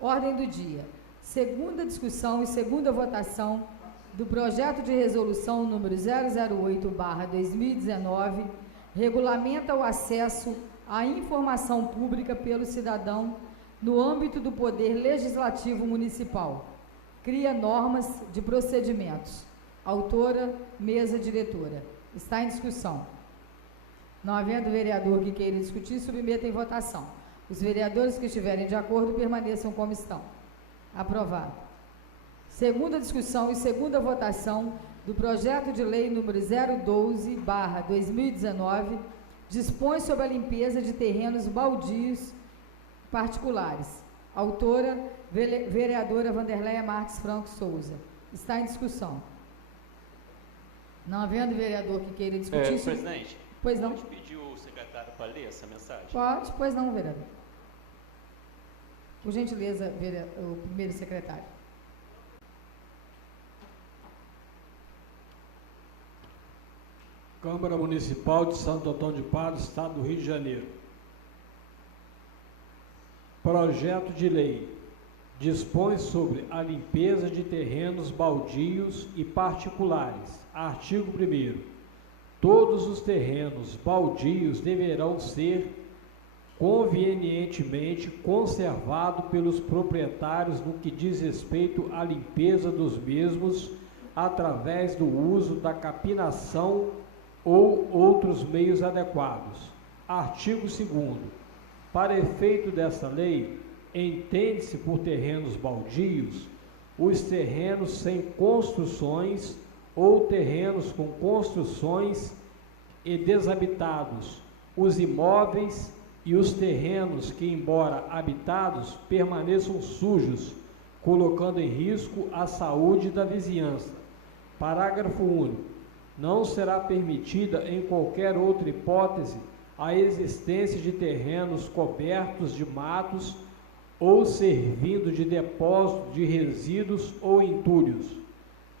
Ordem do dia. Segunda discussão e segunda votação do projeto de resolução número 008/2019, regulamenta o acesso à informação pública pelo cidadão no âmbito do Poder Legislativo Municipal. Cria normas de procedimentos. Autora, mesa diretora. Está em discussão. Não havendo vereador que queira discutir, submeta em votação. Os vereadores que estiverem de acordo permaneçam como estão. Aprovado. Segunda discussão e segunda votação do projeto de lei número 012/2019, dispõe sobre a limpeza de terrenos baldios particulares. Autora, vereadora Wanderleia Marques Franco Souza. Está em discussão. Não havendo vereador que queira discutir... Presidente, pois não. pode pedir o secretário para ler essa mensagem? Pode, pois não, vereador. Por gentileza, o primeiro secretário. Câmara Municipal de Santo Antônio de Pádua, Estado do Rio de Janeiro. Projeto de lei dispõe sobre a limpeza de terrenos baldios e particulares. Artigo 1º. Todos os terrenos baldios deverão ser convenientemente conservados pelos proprietários no que diz respeito à limpeza dos mesmos através do uso da capinação ou outros meios adequados. Artigo 2º. Para efeito desta lei, entende-se por terrenos baldios os terrenos sem construções ou terrenos com construções e desabitados, os imóveis e os terrenos que, embora habitados, permaneçam sujos, colocando em risco a saúde da vizinhança. Parágrafo único. Não será permitida, em qualquer outra hipótese, a existência de terrenos cobertos de matos ou servindo de depósito de resíduos ou entulhos.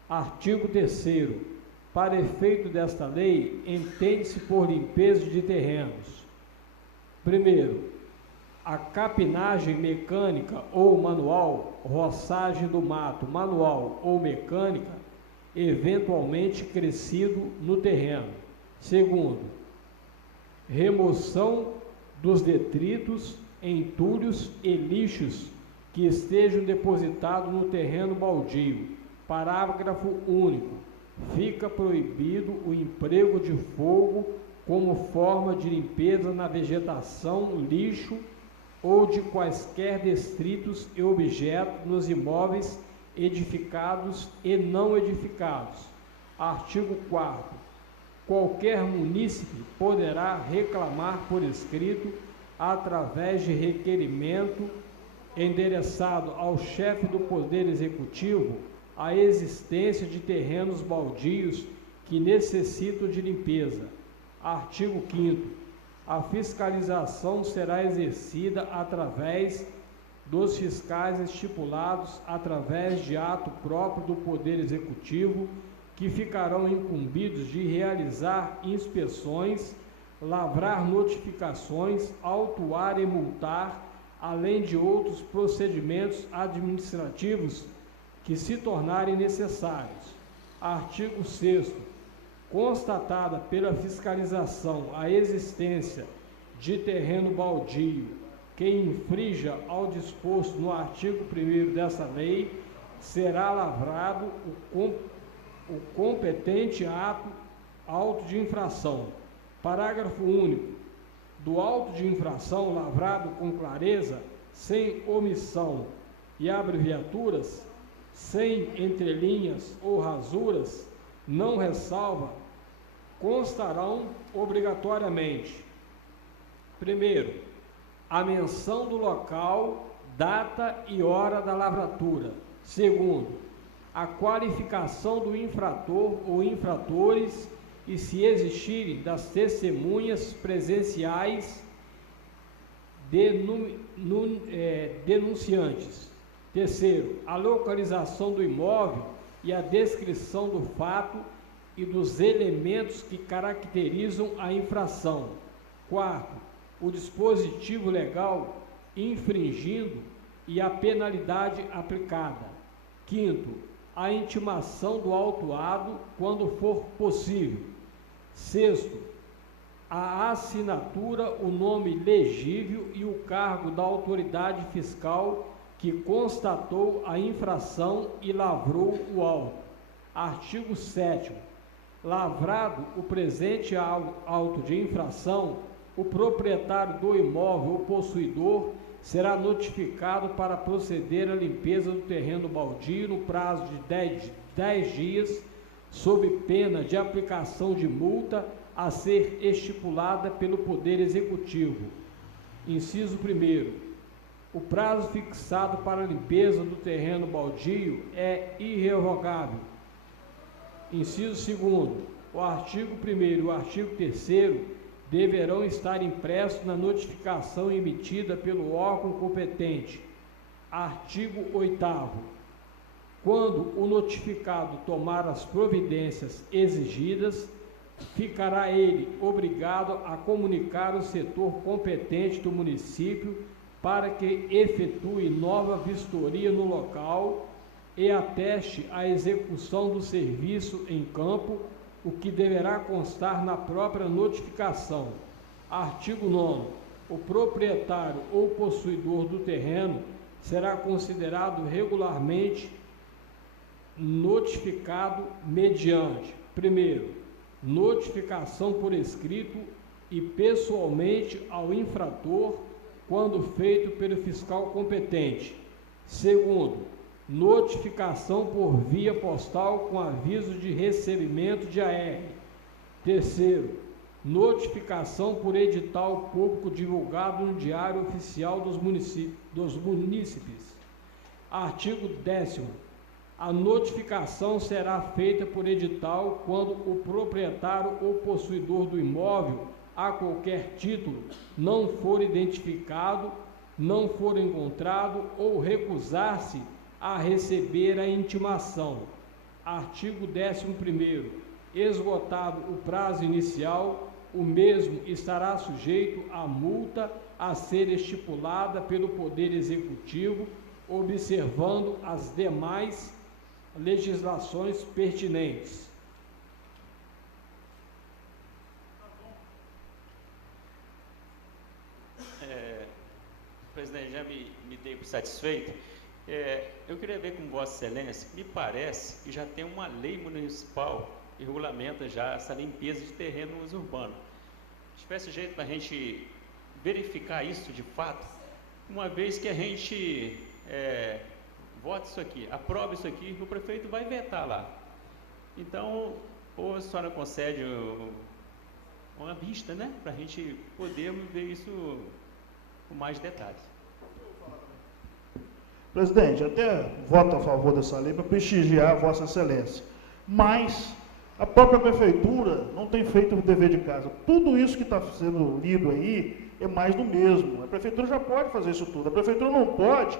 Artigo 3º. Para efeito desta lei, entende-se por limpeza de terrenos: primeiro, a capinagem mecânica ou manual, roçagem do mato manual ou mecânica, eventualmente crescido no terreno. Segundo, remoção dos detritos, entulhos e lixos que estejam depositados no terreno baldio. Parágrafo único. Fica proibido o emprego de fogo como forma de limpeza na vegetação, lixo ou de quaisquer detritos e objetos nos imóveis edificados e não edificados. Artigo 4º. Qualquer munícipe poderá reclamar por escrito, através de requerimento endereçado ao chefe do Poder Executivo, a existência de terrenos baldios que necessitam de limpeza. Artigo 5º. A fiscalização será exercida através dos fiscais estipulados através de ato próprio do Poder Executivo, que ficarão incumbidos de realizar inspeções, lavrar notificações, autuar e multar, além de outros procedimentos administrativos que se tornarem necessários. Artigo 6º. Constatada pela fiscalização a existência de terreno baldio que infrinja ao disposto no artigo 1º dessa lei, será lavrado o competente auto de infração. Parágrafo único. Do auto de infração lavrado com clareza, sem omissão e abreviaturas, sem entrelinhas ou rasuras, não ressalva, constarão obrigatoriamente: primeiro, a menção do local, data e hora da lavratura. Segundo, a qualificação do infrator ou infratores e, se existirem, das testemunhas presenciais denunciantes. Terceiro, a localização do imóvel e a descrição do fato e dos elementos que caracterizam a infração. Quarto, o dispositivo legal infringindo e a penalidade aplicada. Quinto, a intimação do autuado quando for possível. Sexto, a assinatura, o nome legível e o cargo da autoridade fiscal que constatou a infração e lavrou o auto. Artigo 7º. Lavrado o presente auto de infração, o proprietário do imóvel ou possuidor será notificado para proceder à limpeza do terreno baldio no prazo de 10 dias, sob pena de aplicação de multa a ser estipulada pelo Poder Executivo. Inciso 1º. O prazo fixado para a limpeza do terreno baldio é irrevogável. Inciso 2º. O artigo 1º e o artigo 3º deverão estar impressos na notificação emitida pelo órgão competente. Artigo 8º. Quando o notificado tomar as providências exigidas, ficará ele obrigado a comunicar ao setor competente do município para que efetue nova vistoria no local e ateste a execução do serviço em campo, o que deverá constar na própria notificação. Artigo 9º. O proprietário ou possuidor do terreno será considerado regularmente notificado mediante: primeiro, notificação por escrito e pessoalmente ao infrator, quando feito pelo fiscal competente. Segundo, notificação por via postal com aviso de recebimento de AR. Terceiro, notificação por edital público divulgado no Diário Oficial dos Munícipes. Artigo 10º. A notificação será feita por edital quando o proprietário ou possuidor do imóvel, a qualquer título, não for identificado, não for encontrado ou recusar-se a receber a intimação. Artigo 11º. Esgotado o prazo inicial, o mesmo estará sujeito à multa a ser estipulada pelo Poder Executivo, observando as demais legislações pertinentes. Presidente, já me dei por satisfeito. Eu queria ver com Vossa Excelência, me parece que já tem uma lei municipal que regulamenta já essa limpeza de terrenos urbanos. Se tivesse jeito para a gente verificar isso de fato, uma vez que a gente vota isso aqui, aprova isso aqui, o prefeito vai vetar lá. Então, ou a senhora concede uma vista, né, para a gente poder ver isso com mais detalhes. Presidente, até voto a favor dessa lei para prestigiar Vossa Excelência, mas a própria prefeitura não tem feito o dever de casa. Tudo isso que está sendo lido aí é mais do mesmo. A prefeitura já pode fazer isso tudo. A prefeitura não pode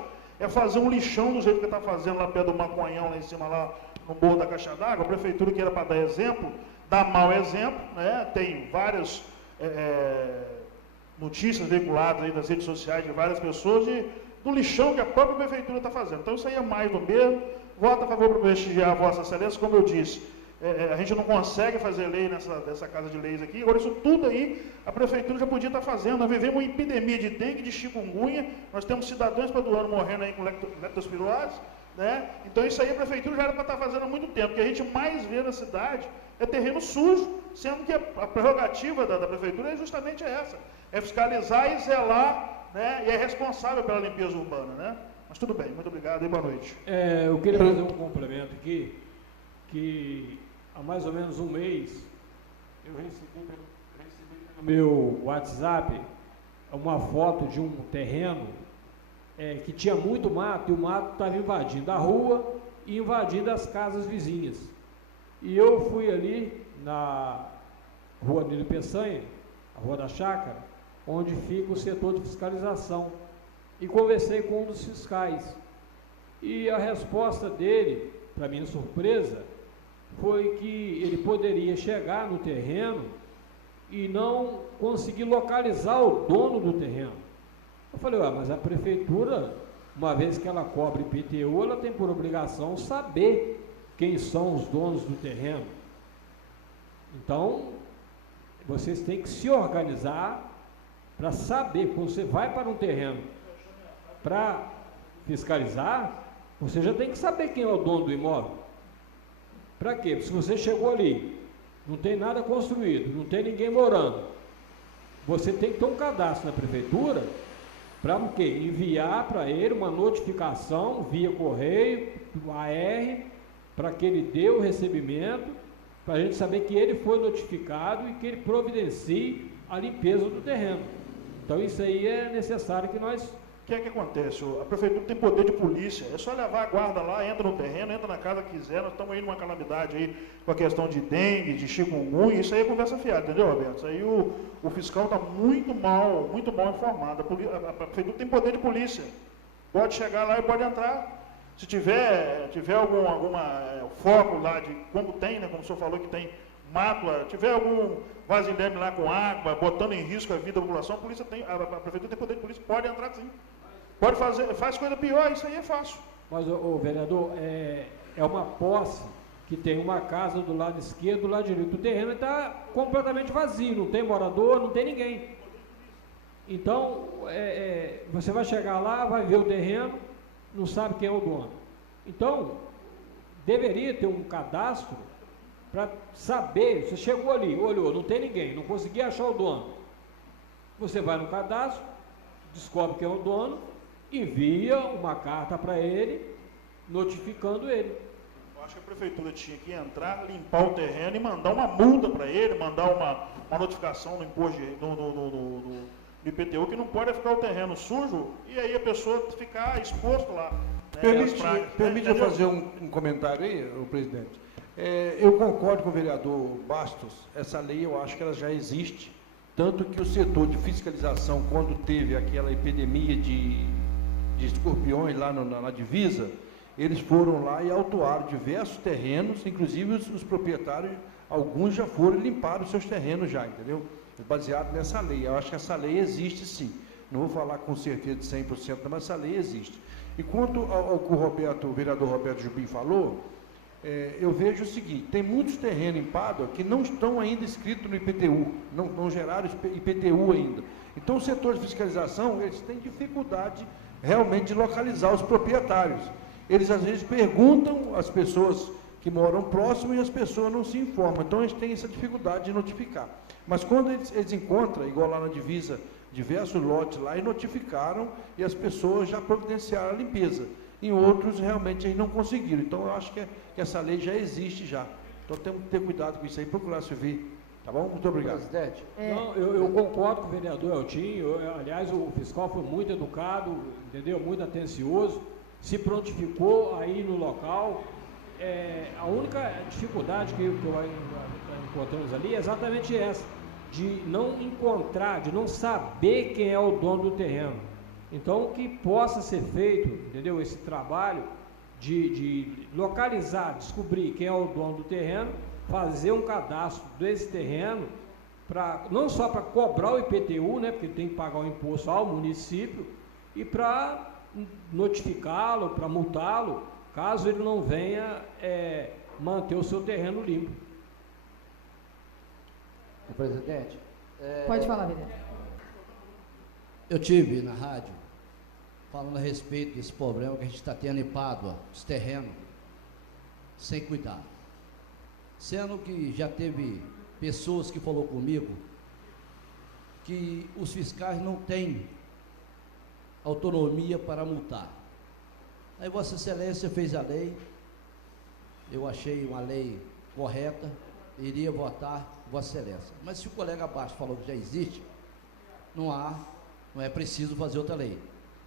fazer um lixão do jeito que está fazendo lá perto do Maconhão, lá em cima, lá no Morro da Caixa d'Água. A prefeitura, que era para dar exemplo, dá mau exemplo, né? Tem várias notícias veiculadas aí nas redes sociais de várias pessoas do lixão que a própria prefeitura está fazendo. Então isso aí é mais do mesmo. Voto a favor para prestigiar a Vossa Excelência, como eu disse. A gente não consegue fazer lei nessa casa de leis aqui. Agora, isso tudo aí, a prefeitura já podia estar fazendo. Nós vivemos uma epidemia de dengue, de chikungunya, nós temos cidadãos para do ano morrendo aí com leptospirose, né? Então, isso aí a prefeitura já era para estar fazendo há muito tempo. O que a gente mais vê na cidade é terreno sujo, sendo que a prerrogativa da prefeitura é justamente essa: é fiscalizar e zelar, né? E é responsável pela limpeza urbana, né? Mas tudo bem, muito obrigado e boa noite. Eu queria fazer um complemento aqui, que há mais ou menos um mês eu recebi no meu WhatsApp uma foto de um terreno que tinha muito mato, e o mato estava invadindo a rua e invadindo as casas vizinhas. E eu fui ali na Rua Nilo Peçanha, a Rua da Chácara, onde fica o setor de fiscalização, e conversei com um dos fiscais. E a resposta dele, para minha surpresa, foi que ele poderia chegar no terreno e não conseguir localizar o dono do terreno. Eu falei, mas a prefeitura uma vez que ela cobra IPTU, ela tem por obrigação saber quem são os donos do terreno. Então, vocês têm que se organizar para saber, quando você vai para um terreno para fiscalizar, você já tem que saber quem é o dono do imóvel. Para quê? Porque se você chegou ali, não tem nada construído, não tem ninguém morando, você tem que ter um cadastro na prefeitura para o quê? Enviar para ele uma notificação via correio, do AR, para que ele dê o recebimento, para a gente saber que ele foi notificado e que ele providencie a limpeza do terreno. Então isso aí é necessário que nós... O que é que acontece? A prefeitura tem poder de polícia, é só levar a guarda lá, entra no terreno, entra na casa que quiser. Nós estamos aí numa calamidade aí com a questão de dengue, de chikungunya, isso aí é conversa fiada, entendeu, Roberto? Isso aí o fiscal está muito mal informado. A prefeitura tem poder de polícia, pode chegar lá e pode entrar. Se tiver alguma foco lá de como tem, né, como o senhor falou que tem mato, tiver algum vasilhame lá com água, botando em risco a vida da população, a prefeitura tem poder de polícia, pode entrar sim. Pode fazer, faz coisa pior, isso aí é fácil. Mas, o vereador, é uma posse que tem uma casa do lado esquerdo, do lado direito. O terreno está completamente vazio, não tem morador, não tem ninguém. Então, você vai chegar lá, vai ver o terreno, não sabe quem é o dono. Então, deveria ter um cadastro para saber, você chegou ali, olhou, não tem ninguém, não consegui achar o dono. Você vai no cadastro, descobre quem é o dono, envia uma carta para ele, notificando ele. Eu acho que a prefeitura tinha que entrar, limpar o terreno e mandar uma multa para ele, mandar uma notificação no imposto no IPTU, que não pode ficar o terreno sujo e aí a pessoa ficar exposto lá. Né, permite eu fazer um comentário aí, o presidente? Eu concordo com o vereador Bastos, essa lei eu acho que ela já existe, tanto que o setor de fiscalização, quando teve aquela epidemia de escorpiões lá na divisa, eles foram lá e autuaram diversos terrenos, inclusive os proprietários, alguns já foram limpar os seus terrenos já, entendeu? Baseado nessa lei. Eu acho que essa lei existe sim. Não vou falar com certeza de 100%, mas essa lei existe. E quanto ao que o vereador Roberto Jubim falou, eu vejo o seguinte, tem muitos terrenos em Pádua que não estão ainda inscritos no IPTU, não geraram IPTU ainda. Então, o setor de fiscalização, eles têm dificuldade realmente de localizar os proprietários. Eles, às vezes, perguntam às pessoas que moram próximo e as pessoas não se informam. Então, eles têm essa dificuldade de notificar. Mas, quando eles encontram, igual lá na divisa, diversos lotes lá, e notificaram, e as pessoas já providenciaram a limpeza. Em outros, realmente, eles não conseguiram. Então, eu acho que essa lei já existe já. Então, temos que ter cuidado com isso aí, procurar se ver. Tá bom? Muito obrigado. Presidente. Não, eu concordo com o vereador Eltinho. Aliás, o fiscal foi muito educado, entendeu? Muito atencioso, se prontificou aí no local. A única dificuldade que encontramos ali é exatamente essa, de não encontrar, de não saber quem é o dono do terreno. Então, que possa ser feito, entendeu? Esse trabalho de localizar, descobrir quem é o dono do terreno, fazer um cadastro desse terreno, não só para cobrar o IPTU, né, porque tem que pagar o imposto ao município, e para notificá-lo, para multá-lo, caso ele não venha manter o seu terreno limpo. Presidente. Pode falar, vereador. Eu tive na rádio falando a respeito desse problema que a gente está tendo em Pádua, os terrenos, sem cuidado. Sendo que já teve pessoas que falou comigo que os fiscais não têm autonomia para multar. Aí Vossa Excelência fez a lei, eu achei uma lei correta, iria votar Vossa Excelência. Mas se o colega abaixo falou que já existe, não é preciso fazer outra lei.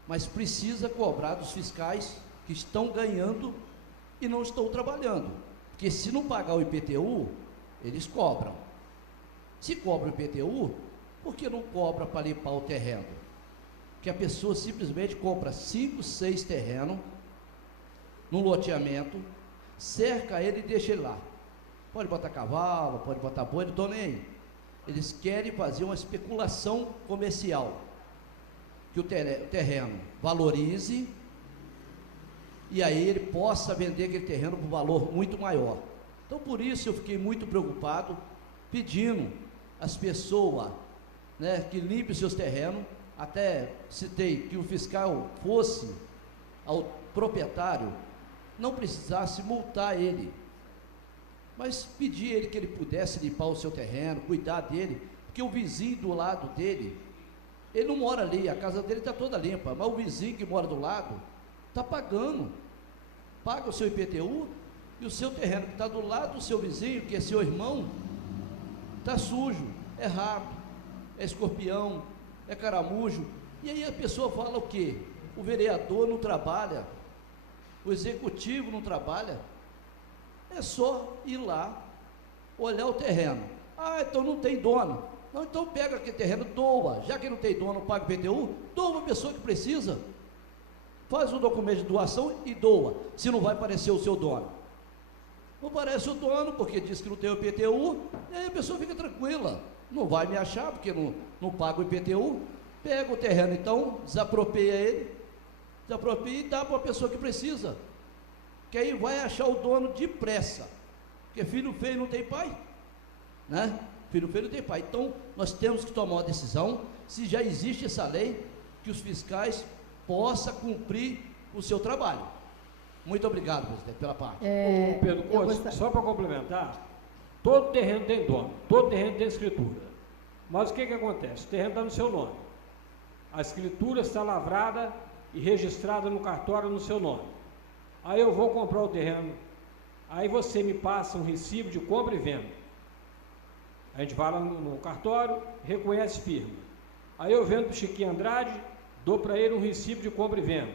Mas precisa cobrar dos fiscais que estão ganhando e não estão trabalhando. Porque se não pagar o IPTU, eles cobram. Se cobra o IPTU, por que não cobra para limpar o terreno? Porque a pessoa simplesmente compra 5, 6 terrenos num loteamento, cerca ele e deixa ele lá. Pode botar cavalo, pode botar boi, não estou nem aí. Eles querem fazer uma especulação comercial, que o terreno valorize, e aí ele possa vender aquele terreno por valor muito maior. Então, por isso eu fiquei muito preocupado, pedindo às pessoas, né, que limpem seus terrenos. Até citei que o fiscal fosse ao proprietário, não precisasse multar ele, mas pedir ele que ele pudesse limpar o seu terreno, cuidar dele, porque o vizinho do lado dele, ele não mora ali, a casa dele está toda limpa, mas o vizinho que mora do lado está pagando, paga o seu IPTU, e o seu terreno que está do lado do seu vizinho, que é seu irmão, está sujo, é rato, é escorpião, é caramujo. E aí a pessoa fala o quê? O vereador não trabalha, o executivo não trabalha. É só ir lá, olhar o terreno. Ah, então não tem dono. Não, então pega aquele terreno, doa. Já que não tem dono, paga o IPTU, doa uma pessoa que precisa. Faz um documento de doação e doa, se não vai aparecer o seu dono. Não aparece o dono, porque diz que não tem o IPTU, e aí a pessoa fica tranquila. Não vai me achar, porque não paga o IPTU. Pega o terreno, então, desapropria ele, desapropria e dá para a pessoa que precisa. Que aí vai achar o dono depressa. Porque filho feio não tem pai, né? Filho feio não tem pai. Então, nós temos que tomar uma decisão, se já existe essa lei, que os fiscais possam cumprir o seu trabalho. Muito obrigado, presidente, pela parte. Ô, Pedro Couto, só para complementar, todo terreno tem dono, todo terreno tem escritura. Mas o que acontece? O terreno está no seu nome. A escritura está lavrada e registrada no cartório no seu nome. Aí eu vou comprar o terreno, aí você me passa um recibo de compra e venda. A gente vai lá no cartório, reconhece firma. Aí eu vendo para o Chiquinho Andrade, dou para ele um recibo de compra e venda.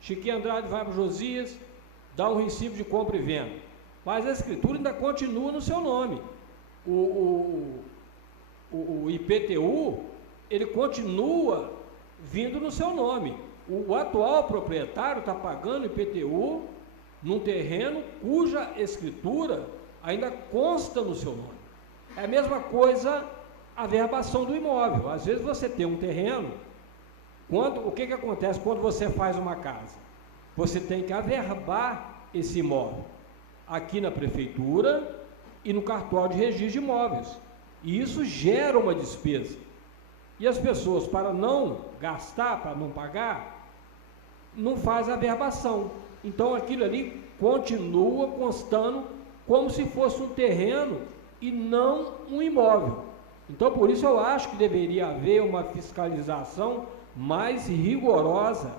Chiquinho Andrade vai para o Josias, dá um recibo de compra e venda. Mas a escritura ainda continua no seu nome. O IPTU, ele continua vindo no seu nome. O atual proprietário está pagando IPTU num terreno cuja escritura ainda consta no seu nome. É a mesma coisa a verbação do imóvel. Às vezes você tem um terreno, o que acontece quando você faz uma casa? Você tem que averbar esse imóvel aqui na prefeitura e no cartório de registro de imóveis. E isso gera uma despesa. E as pessoas, para não gastar, para não pagar, não faz a averbação. Então aquilo ali continua constando como se fosse um terreno e não um imóvel. Então por isso eu acho que deveria haver uma fiscalização mais rigorosa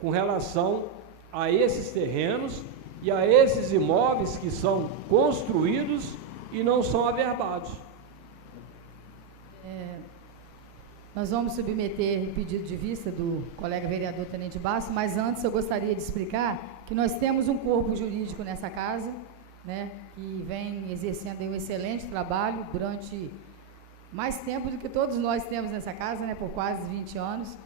com relação a esses terrenos e a esses imóveis que são construídos e não são averbados. Nós vamos submeter pedido de vista do colega vereador Tenente Basso, mas antes eu gostaria de explicar que nós temos um corpo jurídico nessa casa, né, que vem exercendo um excelente trabalho durante mais tempo do que todos nós temos nessa casa, né, por quase 20 anos,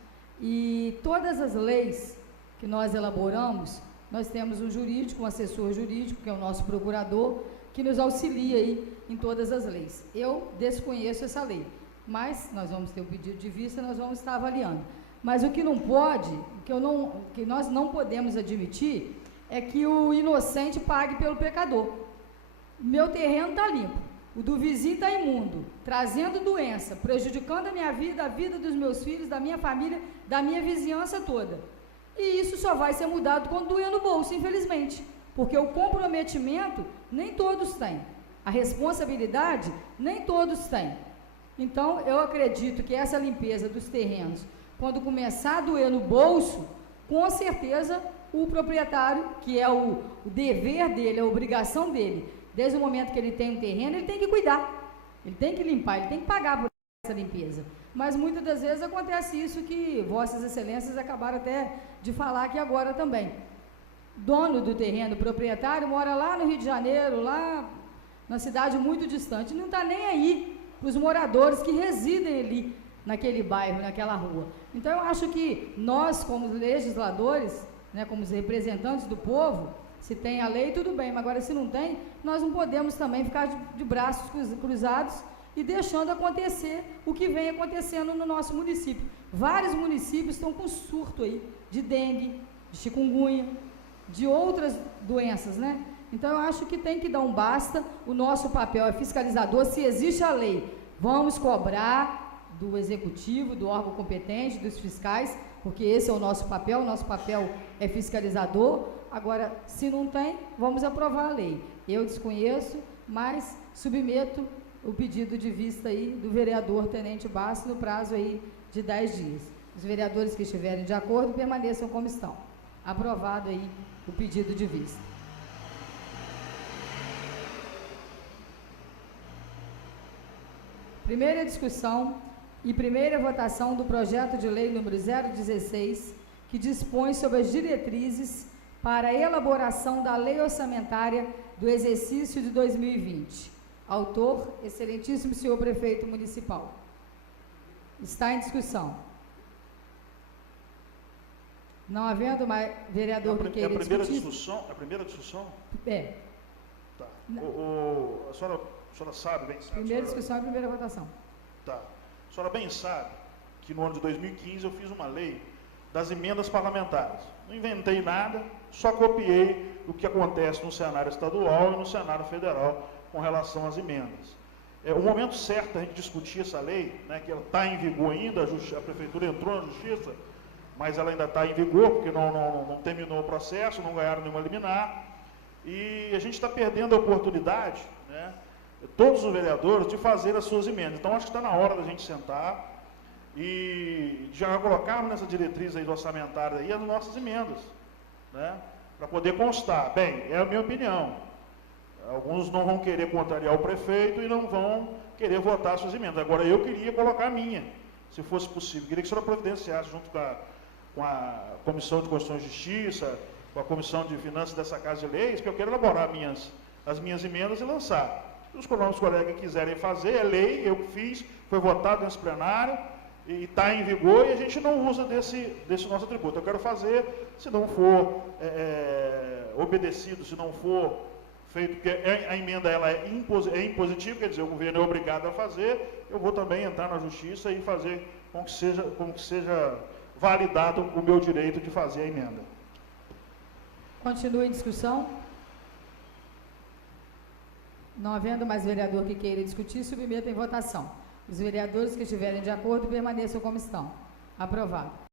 e todas as leis que nós elaboramos, nós temos um jurídico, um assessor jurídico, que é o nosso procurador, que nos auxilia aí em todas as leis. Eu desconheço essa lei, mas nós vamos ter o pedido de vista, nós vamos estar avaliando. Mas o que não pode, que nós não podemos admitir, é que o inocente pague pelo pecador. Meu terreno está limpo, o do vizinho está imundo, trazendo doença, prejudicando a minha vida, a vida dos meus filhos, da minha família, da minha vizinhança toda. E isso só vai ser mudado quando doer no bolso, infelizmente, porque o comprometimento nem todos têm, a responsabilidade nem todos têm. Então, eu acredito que essa limpeza dos terrenos, quando começar a doer no bolso, com certeza o proprietário, que é o dever dele, a obrigação dele, desde o momento que ele tem um terreno, ele tem que cuidar, ele tem que limpar, ele tem que pagar por essa limpeza. Mas muitas das vezes acontece isso que Vossas Excelências acabaram até de falar aqui agora também. Dono do terreno, proprietário, mora lá no Rio de Janeiro, lá na cidade muito distante, não está nem aí para os moradores que residem ali naquele bairro, naquela rua. Então eu acho que nós, como legisladores, né, como os representantes do povo, se tem a lei, tudo bem, mas agora se não tem, nós não podemos também ficar de braços cruzados e deixando acontecer o que vem acontecendo no nosso município. Vários municípios estão com surto aí de dengue, de chikungunya, de outras doenças, né? Então, eu acho que tem que dar um basta. O nosso papel é fiscalizador. Se existe a lei, vamos cobrar do executivo, do órgão competente, dos fiscais, porque esse é o nosso papel é fiscalizador. Agora, se não tem, vamos aprovar a lei. Eu desconheço, mas submeto o pedido de vista aí do vereador Tenente Basto no prazo aí de 10 dias. Os vereadores que estiverem de acordo permaneçam como estão. Aprovado aí o pedido de vista. Primeira discussão e primeira votação do projeto de lei número 016, que dispõe sobre as diretrizes para a elaboração da lei orçamentária do exercício de 2020. Autor, excelentíssimo senhor prefeito municipal. Está em discussão. Não havendo mais vereador que queira discutir. A primeira discussão? É. Tá. A senhora sabe, bem sabe. Primeira discussão e primeira votação. Tá. A senhora bem sabe que no ano de 2015 eu fiz uma lei das emendas parlamentares. Não inventei nada, só copiei o que acontece no cenário estadual e no cenário federal com relação às emendas. O momento certo da gente discutir essa lei, né, que ela está em vigor ainda, a prefeitura entrou na justiça, mas ela ainda está em vigor, porque não terminou o processo, não ganharam nenhuma liminar, e a gente está perdendo a oportunidade, né, todos os vereadores, de fazer as suas emendas. Então, acho que está na hora da gente sentar e já colocarmos nessa diretriz aí do orçamentário aí as nossas emendas, né, para poder constar. Bem, é a minha opinião. Alguns não vão querer contrariar o prefeito e não vão querer votar suas emendas. Agora, eu queria colocar a minha, se fosse possível. Queria que a senhora providenciasse, junto com a Comissão de Constituição e Justiça, com a Comissão de Finanças dessa Casa de Leis, que eu quero elaborar as minhas emendas e lançar. Se os colegas quiserem fazer, é lei, eu fiz, foi votado nesse plenário, e está em vigor, e a gente não usa desse nosso atributo. Eu quero fazer, se não for obedecido, se não for feito, porque a emenda ela é impositiva, quer dizer, o governo é obrigado a fazer, eu vou também entrar na justiça e fazer com que seja validado o meu direito de fazer a emenda. Continua em discussão. Não havendo mais vereador que queira discutir, submeta em votação. Os vereadores que estiverem de acordo permaneçam como estão. Aprovado.